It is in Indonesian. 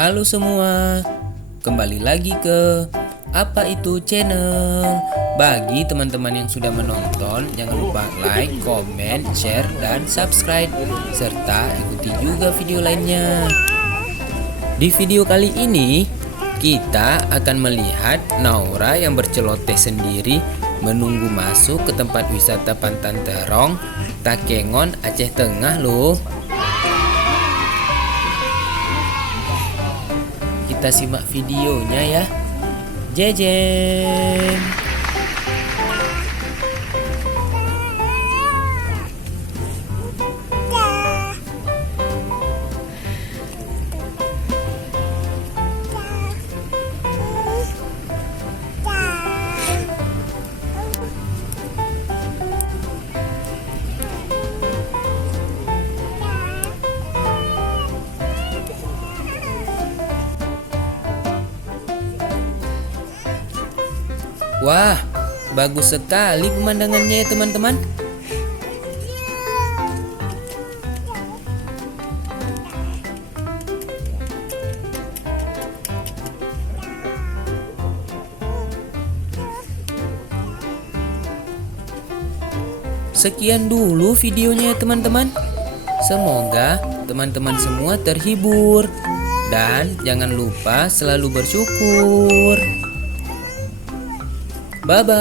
Halo semua, kembali lagi ke Apa Itu Channel. Bagi teman-teman yang sudah menonton, jangan lupa like, comment, share, dan subscribe. Serta ikuti juga video lainnya. Di video kali ini, kita akan melihat Naura yang berceloteh sendiri menunggu masuk ke tempat wisata Pantan Terong, Takengon, Aceh Tengah loh. Kita simak videonya ya. Jejeng. Wah, bagus sekali pemandangannya ya teman-teman. Sekian dulu videonya ya teman-teman. Semoga teman-teman semua terhibur. Dan jangan lupa selalu bersyukur. Bye-bye.